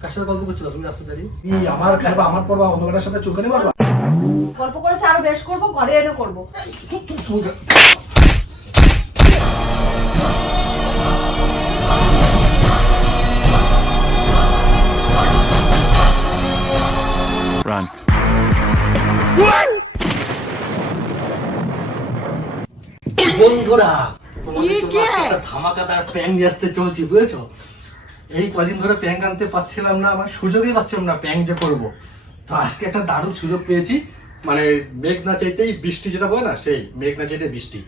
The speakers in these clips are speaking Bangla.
কার সাথে গল্প করছিল তুমি রাস্তা দাঁড়িয়ে? আমার খাইবা, আমার পড়বা, অন্য মেয়েটার সাথে চুলকানি মারবা? গল্প করেছে আরো বেশ করবো, ঘরে এনে করবো। Run. বন্ধুরা, কি কে? একটা ধামাকাদার প্যাং নিয়ে আসতে চলছি, বুঝেছো? এই কদিন ধরে প্যাং আনতে পারছিলাম না, আমার সুযোগই পাচ্ছিলাম না প্যাং যে করবো। তো আজকে একটা দারুণ সুযোগ পেয়েছি, মানে মেঘ না চাইতেই বৃষ্টি, যেটা বলে না সেই মেঘ না চাইতে বৃষ্টি।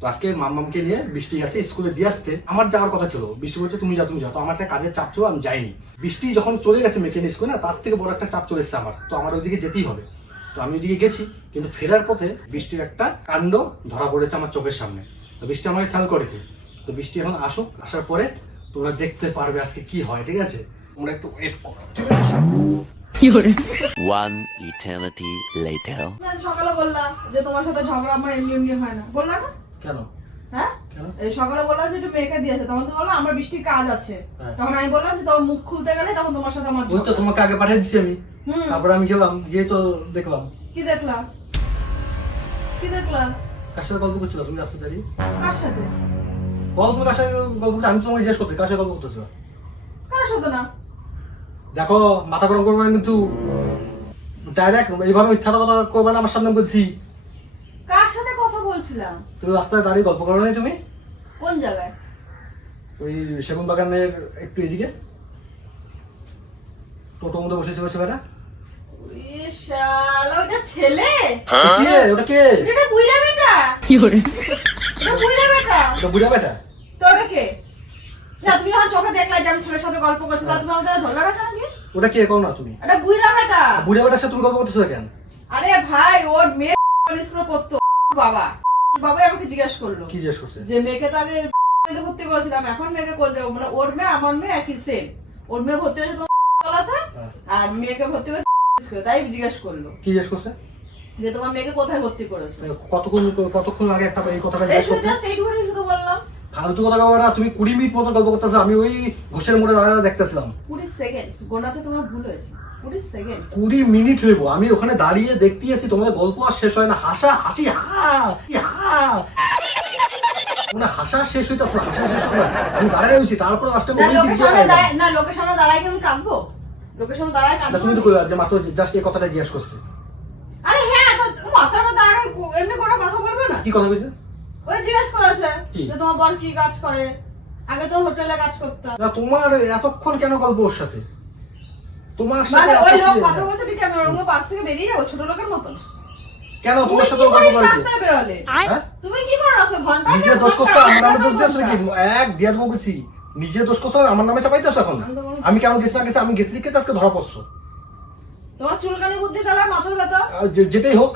তো আজকে মাম্মামকে নিয়ে বৃষ্টি গেছে স্কুলে দিয়ে আসতে। আমার যাওয়ার কথা ছিল, বৃষ্টি বলছে তুমি যাও তুমি যাও। তো আমার একটা কাজের চাপ ছিল, আমি যাইনি। বৃষ্টি যখন চলে গেছে মেকেনিক স্কুলে না, তার থেকে বড় একটা চাপ চলে এসেছে আমার, তো আমার ওইদিকে যেতেই হবে। তো আমি ওইদিকে গেছি, কিন্তু ফেরার পথে বৃষ্টির একটা কাণ্ড ধরা পড়েছে আমার চোখের সামনে। তো বৃষ্টি আমাকে খেয়াল করে কি, তো বৃষ্টি এখন আসুক, আসার পরে তোমরা দেখতে পারবে আজকে কি হয়, ঠিক আছে? তোমরা একটু ওয়েট করো, ঠিক আছে? One eternity later. সকালে বললাম যে তোমার সাথে ঝগড়া আমার এমনি এমনি হয় না, বললা না? কেন? হ্যাঁ, কেন? এই সকালে বললাম যে একটু মেয়েকে দিয়েছে, তখন তো বললাম আমার বৃষ্টির কাজ আছে। হ্যাঁ। তখন আমি বললাম যে তোমার মুখ খুলতে গেলে তখন তোমার সাথে আমার ওই তো ঝগড়া। তোমাকে আগে পাঠিয়ে দিচ্ছি আমি, হুম। তারপরে আমি গেলাম, গিয়ে তো দেখলাম। কি দেখলা? কি দেখলা? কার সাথে গল্প করছিল তুমি রাস্তা দাঁড়িয়ে? কার সাথে? গল্প কার সাথে গল্প করতে? আমি তোমাকে জিজ্ঞেস করতে কার সাথে গল্প করতেছিল। কার সাথে না? দেখো, মাথা গরম করবে না কিন্তু, ডাইরেক্ট এইভাবে মিথ্যা কথা করবে না আমার সামনে, বলছি। কার সাথে কথা বলছিলাম? তুমি রাস্তায় দাঁড়িয়ে গল্প করো না তুমি? কোন জায়গায়? ওই সেগুন বাগানের একটু এদিকে টোটো মধ্যে বসেছে বসে বেটা। ওরে শালা, ওটা ছেলে? কে ওটা? কে এটা বুইড়া বেটা। এটা বুইড়া বেটা। ওটা বুড়া বেটা? তো ওটা কে? না, তুমি যখন চোখে দেখলা যে আমি ছেলের সাথে গল্প করছি, তাহলে তুমি আমাদের ধরলা না কেন? ওটা কে কও না তুমি? এটা বুইড়া বেটা। বুড়া বেটার সাথে তুমি গল্প করতেছো কেন? আরে ভাই, ওর মেয়ে স্কুলে পড়তো, বাবা বাবাই আমাকে জিজ্ঞেস করলো কি জিজ্ঞেস করছে? যে মেয়েকে তো আগে ভর্তি করেছিলাম, এখন মেয়েকে করতে, মানে ওর মেয়ে আমার মেয়ে একই সেম। ওর মেয়ে ভর্তি হয়েছে তোমার, আর মেয়েকে ভর্তি করেছে স্কুলে, তাই জিজ্ঞেস করলো কি জিজ্ঞেস করছে? যে তোমার মেয়েকে কোথায় ভর্তি করেছো। কতক্ষণ আগে একটা এই কথাটা এই জিজ্ঞেস শুধু করতে? just এইটুকুনি শুধু বললাম। ফালতু কথা কবে না, তুমি 20 মিনিট মতো গল্প করতেছো, আমি ওই ঘোষের মোড়ে দাঁড়ায় দেখতেছিলাম। 20 সেকেন্ড গোনাতে তোমার ভুল হয়েছে। 20 সেকেন্ড 20 মিনিট হইব, আমি ওখানে দাঁড়িয়ে দেখতে আছি, তোমাদের গল্প আর শেষ হয় না, হাসা হাসি হাসা শেষ হইতেছে, হাসা শেষ হয় না। আমি দাঁড়ায় হয়েছি, তারপর আসতে না, লোকের সামনে দাঁড়ায় না, লোকের সামনে দাঁড়ায় কি আমি কাঁদবো? লোকের সামনে দাঁড়ায় কাঁদবো? তুমি তো কইলা যে মাত্র জাস্ট এই কথাটা জিজ্ঞেস করছে। আরে হ্যাঁ, তো মাথার মধ্যে দাঁড়ায় এমনি কোনো কথা বলবে না? কি কথা কইছে? ওই জিজ্ঞেস করেছে কি? যে তোমার বর কি কাজ করে, আগে তো হোটেলে কাজ করতাম। না, তোমার এতক্ষণ কেন গল্প ওর সাথে? তোমার মানে সাথে ওই লোক এতক্ষণ- কথা বলছে ঠিক, আমি ওর পাশ থেকে বেরিয়ে যাবো ছোট লোকের মতন? কেন তুমি তোমার কি সাথে করে গল্প করবে? রাস্তায় বেরোলে? হ্যাঁ? তুমি কি করে রাখো ঘন্টা নিজে দোষ করছো, আমার নামে দোষ দিয়েছো নাকি? এক দিয়া দেবো গেছি, নিজে দোষ করছো, আমার নামে চাপাইতেছো এখন। আমি কেন গেছি না গেছি, আমি গেছি দেখে তো আজকে ধরা পড়ছো। তোমার চুলকানি বুদ্ধি তাহলে মাথার ব্যথা। যেটাই হোক,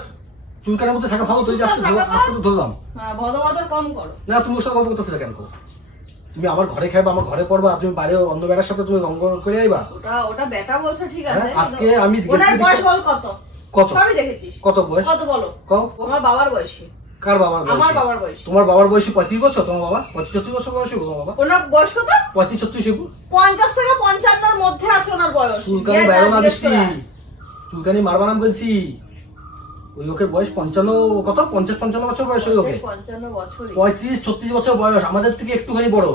চুলকানের মধ্যে থাকা ভালো, তো এই যে আজকে আজকে তো ধরলাম। হ্যাঁ, ভদ্র কম করো। না, তুমি ওর সাথে গল্প করতেছিলে কেন? তুমি আমার ঘরে খাইবা, আমার ঘরে পড়বা, তুমি বাইরে অন্য বেটার সাথে তুমি রঙ্গ করে আইবা। ওটা বেটা বলছো ঠিক আছে, হ্যাঁ, আজকে আমি ওনার গেছি বয়স দেখে- বল কত? কত? সবই দেখেছিস। কত বয়স? কত বলো? কও। আমার বাবার বয়সী। কার বাবার বয়স? আমার বাবার বয়স। তোমার বাবার বয়সী 35 বছর, তোমার বাবা 35-36 বছর বয়সী তোমার বাবা। ওনার বয়স কত? 35-36 50 থেকে 55 মধ্যে আছে ওনার বয়স। চুলকানি গিয়ে বাইরো না জিজ্ঞেস বৃষ্টি, করে আয়। চুলকানি মারবা না বলছি। ওই লোকের বয়স 55, কত 50-55 বছর বয়স ওই লোকের। 55 বছরই। 35-36 বছর বয়স, আমাদের থেকে একটুখানি বড়।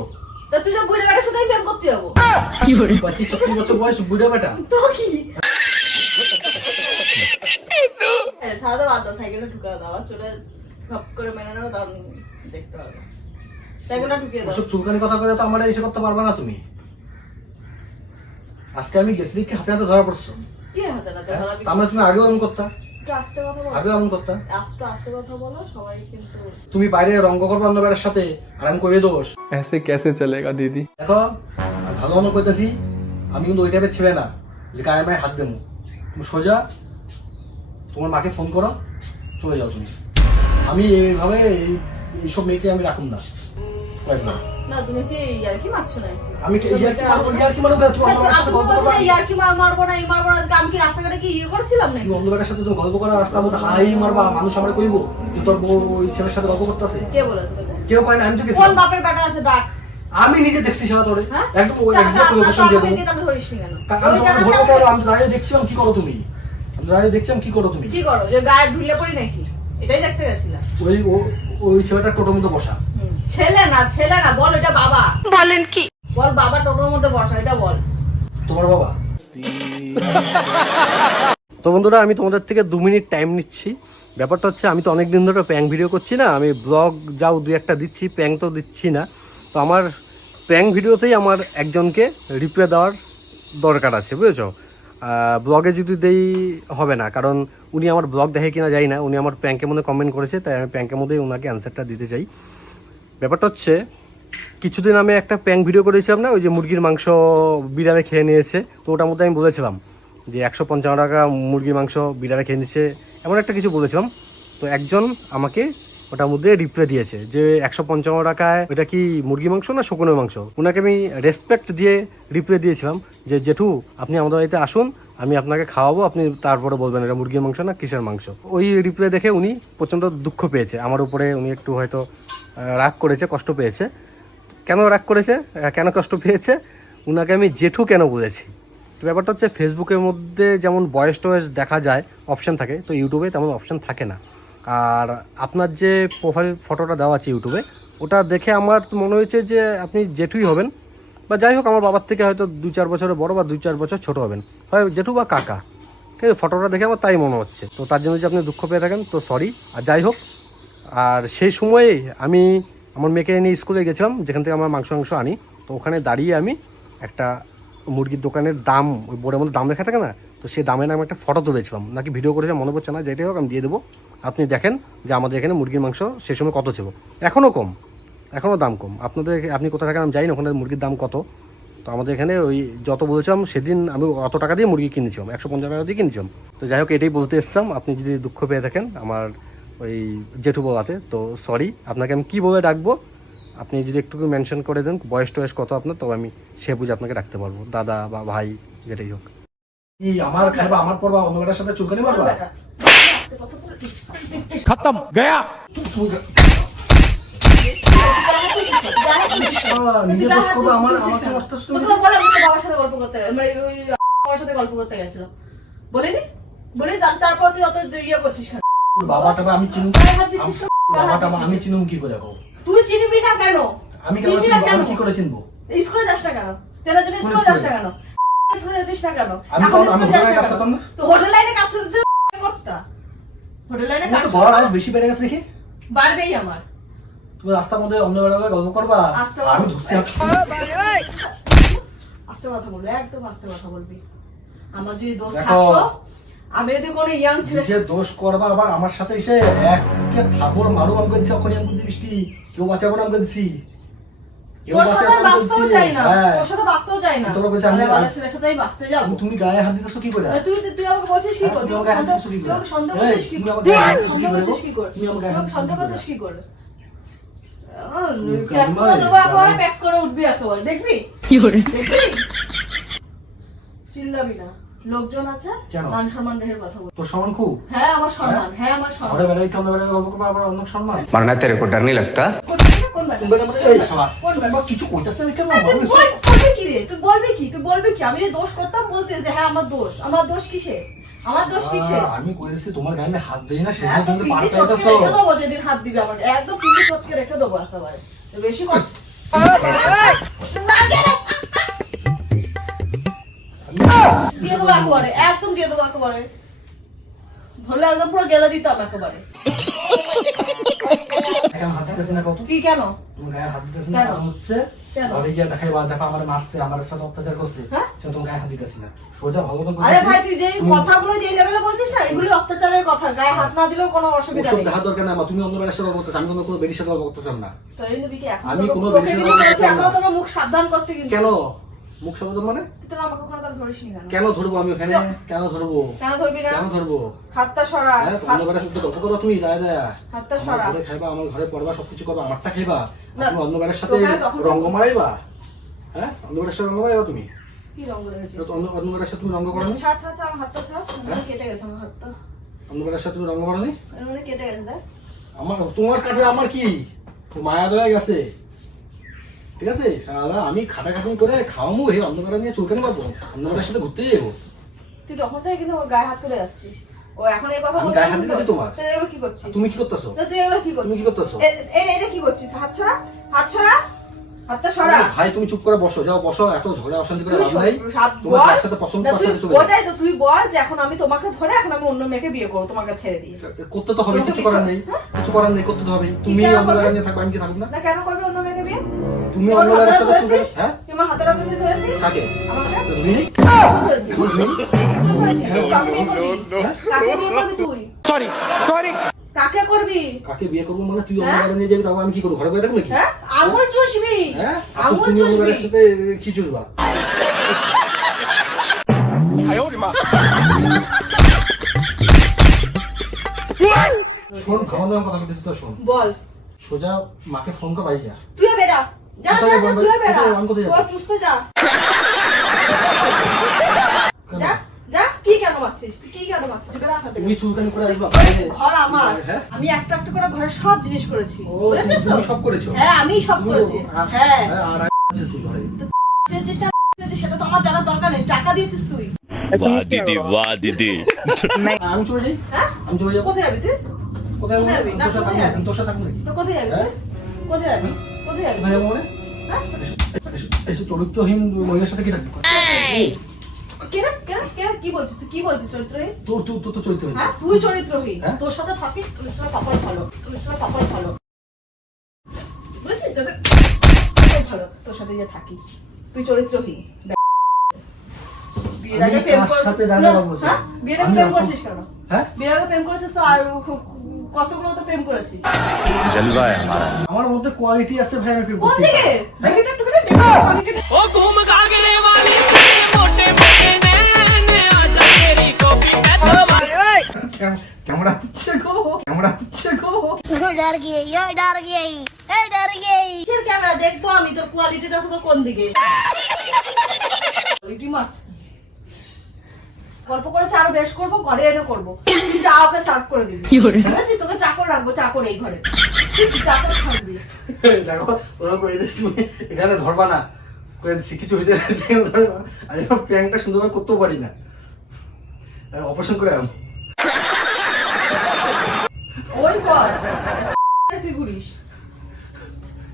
তা তুই তো বুড়ি বেটার সাথে প্রেম করতে যাবো? 35-36 বছর বয়স, বুড়া বেটা। তো কি? ছাড়া তো বাদ দাও, সাইকেলটা ঢুকে দাও, আবার চলে খপ করে মেনে নেবো, তখন দেখতে হবে। সাইকেলটা ঢুকিয়ে দাও। ওসব চুলকানি কথা কয়ে তো আমার এসে করতে পারবে না তুমি। আজকে আমি গেছি দেখে হাতে হাতে ধরা পড়ছো। কি হাতে নাতে ধরাবি? তার মানে তুমি আগেও এমন করতা, একটু আস্তে কথা বলো। আগেও এমন করতা। আস্তে কথা বলো, সবাই কিন্তু। তুমি বাইরে রঙ্গ করবে অন্য বেটার সাথে, আর আমি করে দোষ। ऐसे कैसे चलेगा दीदी? দেখো, আমি ভালো মনে করতেছি, আমি কিন্তু ওই টাইপের ছেলে না যে গায়ে মায়ে হাত দেবো। তুমি সোজা তোমার মাকে ফোন করো, চলে যাও তুমি। আমি এইভাবে এইসব মেয়েকে আমি রাখুন না। না, তুমি কি ইয়ার্কি মারছো না? আমি ইয়ার্কি মারো কেন? তুমি অন্য বেটার সাথে গল্প করবা, ইয়ার্কি মারবো না, এই মারবো না, আমি কি রাস্তাঘাটে কি ইয়ে করছিলাম নাকি? তুমি অন্য বেটার সাথে তো গল্প করা রাস্তার মধ্যে হাই মারবা, মানুষ আমরা কইবো যে তোর বউ ওই ছেলের সাথে গল্প করতেছে। কে বলেছে তোকে? কেউ কয় না, আমি তো গেছি। কোন বাপের বেটা আছে ডাক? আমি নিজে দেখছি সেটা তোরে হ্যাঁ? একদম ওই তা- exact তা- location তা- দিয়ে আমাকে দেবো। নিয়ে তাহলে ধরিসনি কেন? আমি ওই তোমাকে জায়গাতে বলবো আমাকে- কেন? আমি দাঁড়িয়ে দেখছিলাম কি করো তুমি, আমি দাঁড়িয়ে দেখছিলাম কি করো তুমি। কি করো? যে গায়ে ঢুলে পড়ি নাকি? এটাই দেখতে গেছিলাম। ওই ছেলেটা টোটোর মধ্যে বসা। ছেলে না, বল এটা বাবা। বলেন কি? বল বাবা টোটোর মধ্যে বসা, এটা বল। তোমার বাবা? তো বন্ধুরা, আমি তোমাদের থেকে 2 মিনিট টাইম নিচ্ছি। ব্যাপারটা হচ্ছে, আমি তো অনেক দিন ধরে প্র্যাঙ্ক ভিডিও করছি না, আমি ব্লগ যাও 2-1টা দিচ্ছি, প্র্যাঙ্ক তো দিচ্ছি না। তো আমার প্র্যাঙ্ক ভিডিওতেই আমার একজনকে রিপ্লাই দেওয়ার দরকার আছে, বুঝেছো? ব্লগে যদি দেই হবে না, কারণ উনি আমার ব্লগ দেখে কিনা যাই না, উনি আমার প্র্যাঙ্কের মধ্যে কমেন্ট করেছে, তাই আমি প্র্যাঙ্কের মধ্যেই ওনাকে অ্যান্সারটা দিতে চাই। ব্যাপারটা হচ্ছে, কিছুদিন আমি একটা প্র্যাঙ্ক ভিডিও করেছিলাম না, ওই যে মুরগির মাংস বিড়ালে খেয়ে নিয়েছে, তো ওটার মধ্যে আমি বলেছিলাম যে 155 টাকা মুরগির মাংস বিড়ালে খেয়ে নিচ্ছে, এমন একটা কিছু বলেছিলাম। তো একজন আমাকে ওটার মধ্যে রিপ্লাই দিয়েছে যে 155 টাকায় ওটা কি মুরগি মাংস না শুকনোর মাংস। ওনাকে আমি রেসপেক্ট দিয়ে রিপ্লাই দিয়েছিলাম যে জেঠু, আপনি আমাদের বাড়িতে আসুন, আমি আপনাকে খাওয়াবো, আপনি তারপরে বলবেন এটা মুরগির মাংস না কিসের মাংস। ওই রিপ্লাই দেখে উনি প্রচণ্ড দুঃখ পেয়েছে আমার উপরে, উনি একটু হয়তো রাগ করেছে, কষ্ট পেয়েছে। কেন রাগ করেছে, কেন কষ্ট পেয়েছে, উনাকে আমি জেঠু কেন বলেছি। ব্যাপারটা হচ্ছে, ফেসবুকের মধ্যে যেমন ভয়েস টয়েস দেখা যায় অপশান থাকে, তো ইউটিউবে তেমন অপশান থাকে না। আর আপনার যে প্রোফাইল ফটোটা দেওয়া আছে ইউটিউবে, ওটা দেখে আমার তো মনে হয়েছে যে আপনি জেঠুই হবেন, বা যাই হোক আমার বাবার থেকে হয়তো 2-4 বছরের বড় বা 2-4 বছর ছোট হবেন, হয় জেঠু বা কাকা। ঠিক আছে, ফটোটা দেখে আমার তাই মনে হচ্ছে। তো তার জন্য যে আপনি দুঃখ পেয়ে থাকেন তো সরি। আর যাই হোক, আর সেই সময়ে আমি আমার মেয়েকে নিয়ে স্কুলে গেছিলাম, যেখান থেকে আমার মাংস আনি। তো ওখানে দাঁড়িয়ে আমি একটা মুরগির দোকানের দাম, ওই বোর্ডের মধ্যে দাম লেখা থাকে না, তো সেই দামের নামে একটা ফটো তুলেছিলাম, নাকি ভিডিও করেছিলাম মনে পড়ছে না, যেটাই হোক আমি দিয়ে দেবো। আপনি দেখেন যে আমাদের এখানে মুরগির মাংস সেই সময় কত ছিল, এখনও কম, এখনও দাম কম। আপনি কোথায় থাকেন আমি জানি না, ওখানে মুরগির দাম কত। তো আমাদের এখানে ওই যত বলেছিলাম সেদিন আমি অত টাকা দিয়ে মুরগি কিনেছিলাম, 150 টাকা দিয়ে কিনেছিলাম। তো যাই হোক, এটাই বলতে এসছিলাম। আপনি যদি দুঃখ পেয়ে থাকেন আমার ওই জেঠু বলাতে, তো সরি। আপনাকে আমি কী বলে ডাকবো আপনি যদি একটু মেনশন করে দেন, বয়স টয়স কত আপনার, তবে আমি সে বুঝে আপনাকে রাখতে পারবো, দাদা বা ভাই যেটাই হোক। কি আমার খাইবা আমার পড়বা, অন্য কাটার সাথে চুলকানি মারবা? বেটা। खत्म गया। নিজে দোষ করবো, আমাকে মারতেছ তো তুমি? তোকে বলে আমি তো বাবার সাথে গল্প করতে, মানে ওই বাবার সাথে গল্প করতে গেছিলাম, বলিনি? তারপর তুই অত ইয়ে করছিস কেন? বাবাটা আমি চিনুম, গায়ে হাত দিচ্ছিস কেন? বাবাটা আমি চিনুম কি করে? কও তুই চিনবি না কেন? আমি কেন চিনবি না চিনবো? কেন? আমি কি করে চিনবো? স্কুলে যাস না কেন? চেনার জন্য কোন স্কুলে যাস স্কুলে? না কেন? স্কুলে যাস না কেন? আমি এখন কোন- আমি স্কুলে যাস হোটেলে না কাজ কেন? করতাম না? তো হোটেল লাইনে কাজ করতে করতা? হোটেল লাইনে তোমার কাজ তো বড় করতা? আরো বেশি বেড়ে গেছে দেখি। বাড়বেই আমার। তুমি রাস্তার মধ্যে অন্য বেড়াবে গল্প করবা, আস্তে আমি ধরছি আস্তে কথা বলবি, একদম আস্তে কথা বলবি। আমার যদি দোষ দেখো। থাকতো, আমি যদি কোনো ইয়াং ছেলে নিজে দোষ করবা, আবার আমার সাথে এসে একে থাবর মারু আমি কইছি, ওখানে আমি কইছি বৃষ্টি কেউ বাঁচাবো না আমি কইছি, কেউ তোর সাথে বাঁচাবো না আমি বাঁচতেও কইছি। চাই না, হ্যাঁ। তোর সাথে বাঁচতেও চাই না। তোরা কইছে আমি- তাহলে বাবা ছেলের সাথেই বাঁচতে যাবো। তুমি গায়ে হাত দিতেছো কি করে? তুই আমাকে বলছিস কি হ্যাঁ, করে? তুমি আমাকে হাত দিতেছো কি করে? তুই আমাকে সন্দেহ এই, করছিস কি তুমি করে? আমাকে হাত দিতেছো সন্দেহ কি করে? করছিস কি করে? তুমি আমাকে হাত তুই দিতেছো সন্দেহ কি করে? করছিস কি করে? তুমি প্যাক করে দেবো একেবারে, প্যাক করে উঠবি একেবারে, দেখবি? দেখবি? চিল্লাবি না, লোকজন আছে, কেন? মান সম্মান রেখে কথা বল। তোর সমান খুব হ্যাঁ আমার সম্মান, হ্যাঁ আমার সম্মান। ঘরে বেড়াই কেমন বেড়াই গল্প করবা, আবার অন্য সম্মান। मरना तेरे को डर नहीं लगता? কোন বেটা? কোন বেটা? তুমি বেটা মানে এই শালা, তোমার কিছু কইতাছ না কেন? তুই বলবি কি রে? তুই বলবি কি? তুই বলবি কি? আমি যে দোষ করতাম বলতে যে হ্যাঁ আমার দোষ। আমার দোষ কিসে? আমার দোষ কিসে? আমি কইছি তোমার গায়ে আমি হাত দেই না, সেটা একদম তুমি পিঠে পাল্টাই চটকে দিছো। রেখে দেবো যেদিন হাত দিবে আমার, একদম পিঠে চটকে রেখে দেবো একেবারে। বেশি কথা দিয়ে দেবো একেবারে, একদম দিয়ে দেবো একেবারে। ধরলে একদম পুরো গেলে দিতাম একেবারে। এখন হাত দিতেছ না কত? কি কেন? তুমি গায়ে হাত দিতেছ না কেন? কারণ হচ্ছে কেন? ঘরে গিয়ে দেখাইবা, দেখো আমার মারছে, আমার সাথে অত্যাচার করছে, হ্যাঁ? সেটা তুমি গায়ে হাত দিতেছ না। সোজা ভালো মতন আরে ভাই তুই যে কথাগুলো যে লেভেলে বলছিস না, এগুলো অত্যাচারের কথা। গায়ে হাত না দিলেও কোনো অসুবিধা নেই। হাত দরকার না, তুমি অন্য বেড়ার সাথে গল্প করতেছ, আমি কোনো বেরির সাথে গল্প করতেছিলাম না। তোর এই নবীকে এখন আমি কোনো তোকে বেশি কিন্তু কথা বলেছি, বলছি না। এখনো তোকে মুখ সাবধান করতে কিন্তু। কেন মুখ সাবধান মানে? তুই তো আমাকে ওখানে তাহলে ধরিস নি কেন? কেন ধরবো আমি ওখানে? কেন ধরবো? কেন ধরবি না? কেন ধরবো? হাতটা সরা, হ্যাঁ, অন্য বেড়ার সাথে গল্প করো তুমি, রায় দেয়া হাতটা আমার সরা। ঘরে খাইবা, আমার ঘরে পড়বা, সবকিছু করবা, আমারটা খাইবা। না, তুমি অন্য বেড়ার সাথে তোকে তখন- রঙ্গ মারাইবা? হ্যাঁ, অন্য বেড়ার সাথে রঙ্গ মারাইবা তুমি? কি রঙ করেছিস? অন্য বেড়ার সাথে তুমি রঙ্গ করো নি? ছাড় ছাড় ছাড়, আমার হাতটা ছাড়। আমার কেটে গেছে আমার হাতটা। অন্য বেড়ার সাথে তুমি রঙ্গ করো নি? মানে কেটে গেছে দেখ। আমার তোমার কাছে আমার কি মায়া দয়া গেছে? ঠিক আছে শালা আমি খাটাখাটুন করে খাওয়াবো হে অন্ধকারে নিয়ে চুলকানি পাবো অন্ধকারের সাথে ঘুরতে যাবো তুই তখন থেকে কিন্তু ওর গায়ে হাত তুলে যাচ্ছিস ও এখন এই কথা আমি বলতে গায়ে হাত দিতেছি তোমার? তুই এগুলো কি করছিস তুমি কি করতেছো তুই এগুলো কি করছিস তুমি কি করতেছো? এটা কি করছিস হাত ছড়া হাতটা সরা ভাই তুমি চুপ করে বসো যাও বসো এত ঝগড়া অশান্তি করে লাভ নাই তোমার যার সাথে পছন্দ তার সাথে চলে যাও ওটাই তো তুই বল যে এখন আমি তোমাকে ধরে এখন আমি অন্য মেয়েকে বিয়ে করবো তোমাকে ছেড়ে দিয়ে করতে তো হবে কিছু করার নেই কিছু করার নেই করতে তো হবে তুমি কেন অন্য করবে? জায়গায় নিয়ে থাকবে আমি কি থাকবো না না কেন করবে অন্য মেয়েকে বিয়ে তুমি তোমার অন্য জায়গার সাথে হাতটা চুল ধরেছিস? হ্যাঁ তুই আমার হাতের কাছে ধরেছিস কাকে আমাকে তুমি কাকে বিয়ে করবি তুই কাকে করবি কাকে বিয়ে করবো মানে তুই অন্য জায়গায় নিয়ে যাবি তারপর আমি কি করবো ঘরে বসে থাকবো নাকি হ্যাঁ আঙুল চুষবি হ্যাঁ আর আঙুল তুমি অন্য চুষবি জায়গার সাথে কি চুলবা শোন খাওয়া কথা বলতেছি তো শোন বল সোজা মাকে ফোন করে বাড়ি যা তুইও বেরা যা কোথায় যা যাবো আমি? তুইও বেরা কোথায়? আমি কোথায় যাবো? তোর চুষতে যা কেন? যা যা কি কেন মারছিস তুই কি কেন মারছিস বেরা হাতে তুমি চুলকানি করে আসবা ঘর আমার হ্যাঁ? আমি একটা একটা করে ঘরের সব জিনিস করেছি ও বুঝেছিস তো তুমি সব করেছো হ্যাঁ আমি সব করেছি হ্যাঁ আর আছিস ঘরে চেয়েছিস না চেয়েছিস, সেটা তো আমার জানার দরকার নেই টাকা দিয়েছিস তুই वाह दीदी वाह दीदी আমি চলে যাই হ্যাঁ আমি চলে যাবো কোথায় যাবি তুই কোথায় যাবো? কোথায় যাবি? না, কোথায় যাবি? আমি তোর সাথে থাকবো নাকি তো কোথায় যাবি হ্যাঁ? তুই? কোথায় যাবি কোথায় যাবি কোথায় যাবো মানে হ্যাঁ? এসে চরিত্রহীন মহিলার সাথে কি থাকবি কেন কেন কেন কি বলছিস তুই কি বলছিস চরিত্রহীন তোর তো চরিত্রহীন হ্যাঁ তুই চরিত্রহীন হ্যাঁ? তোর সাথে থাকি চরিত্র কপাল ভালো চরিত্র কপাল ভালো বুঝছিস তোদের কপাল ভালো তোর সাথে যে থাকি তুই চরিত্রহীন বিয়ের আগে আমি প্রেম কার কর- সাথে দাঁড়িয়ে না, বলছি? হ্যাঁ? বিয়ের আগে আমি প্রেম এখন- করছিস কেন হ্যাঁ বিয়ের আগে প্রেম করেছিস তো আর কতগুলো তো প্রেম করেছিস जलवा है हमारा আমার মধ্যে কোয়ালিটি আছে ভাই আমি ফিল কোন করছি দিকে দেখি তো একটু দেখি কোয়ালিটি ক্যামেরা হচ্ছে গো ক্যামেরা হচ্ছে গো डर गई ये डर गई ए डर गई কিসের ক্যামেরা দেখবো আমি তোর কোয়ালিটিটা তো কোন দিকে কোয়ালিটি মাছ গল্প করেছে আরো বেশ করবো ঘরে এনে করবো তুই চা ওকে সার্ভ করে দিবি ঠিক আছে তোকে চাকর রাখবো চাকর এই ঘরে তুই চাকর থাকবি দেখো ওরা কই দিস তুমি এখানে ধরবা না কই দিছি কিছু হইতে যেখানে ধরবা আমি প্র্যাঙ্কটা সুন্দরভাবে করতেও পারি না অপারেশন করে আম ওই কর তুই ঘুরিস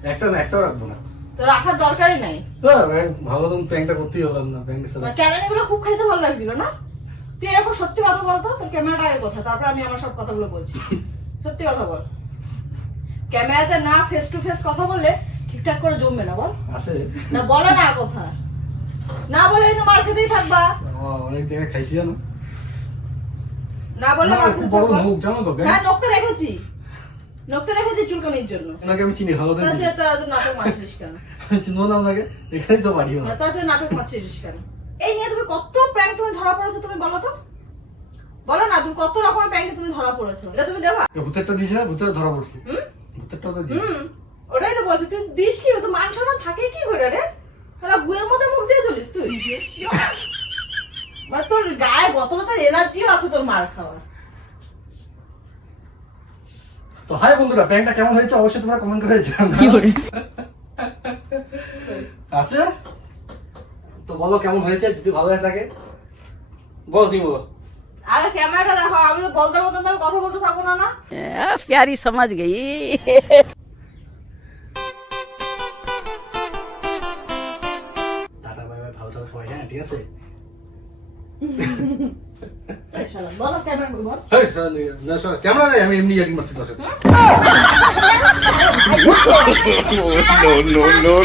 একটা না একটাও রাখবো না তো রাখার দরকারই নাই ভালো তুমি প্র্যাঙ্কটা করতেই হলাম না প্র্যাঙ্কের সাথে ক্যামেরাগুলো খুব খাইতে ভালো লাগছিল না তুই এরকম সত্যি কথা বলতো তোর ক্যামেরাটা আগে কোথায় তারপর আমি আমার সব কথাগুলো বলছি সত্যি কথা বল ক্যামেরাতে না ফেস টু ফেস কথা বললে ঠিকঠাক করে জমবে না বল আছে না বলো না কথা না বলে তো মার খেতেই থাকবা অনেক জায়গায় খাইছি জানো না বলে না, মার খুব খেতে বড় থাকবা মুখ জানো তো হ্যাঁ নখটা রেখেছি নখটা রেখেছি চুলকানির জন্য ওনাকে আমি চিনি ভালো তাহলে তুই এত নাটক মারছিস কেন চিনবো না ওনাকে এখানেই তো বাড়ি ওনার তাহলে তুই নাটক মারছিস কেন এই নিয়ে তুমি কত প্র্যাঙ্ক তুমি ধরা পড়েছো তুমি বলো তো বলো না তুমি কত রকমের প্র্যাঙ্কে তুমি ধরা পড়েছো এটা তুমি দেবা ভূতেরটা দিয়েছি না ভূতের ধরা পড়ছি হুম ভূতেরটা তো দিয়েছি ওটাই তো বলছি তুই দিস কি তো মান সম্মান থাকে কি করে রে তোরা গুয়ের মধ্যে মুখ দিয়ে চলিস তুই মানে তোর গায়ে গতটা এনার্জিও আছে তোর মার খাওয়ার তো হাই বন্ধুরা প্র্যাঙ্কটা কেমন হয়েছে অবশ্যই তোমরা কমেন্ট করে জানাও আছে তো বলো কেমন হয়েছে যদি ভালো হয়ে থাকে বল তুমি বলো আগে ক্যামেরাটা দেখো আমি তো বলতে বলতে তো কথা বলতে থাকবো না না प्यारी समझ गई টাটা বাই বাই ভালো থাকো সবাই হ্যাঁ ঠিক আছে এই শালা, বলো ক্যামেরা বল ক্যামেরা নেই আমি এমনি এডিট মারছি তোর সাথে no no no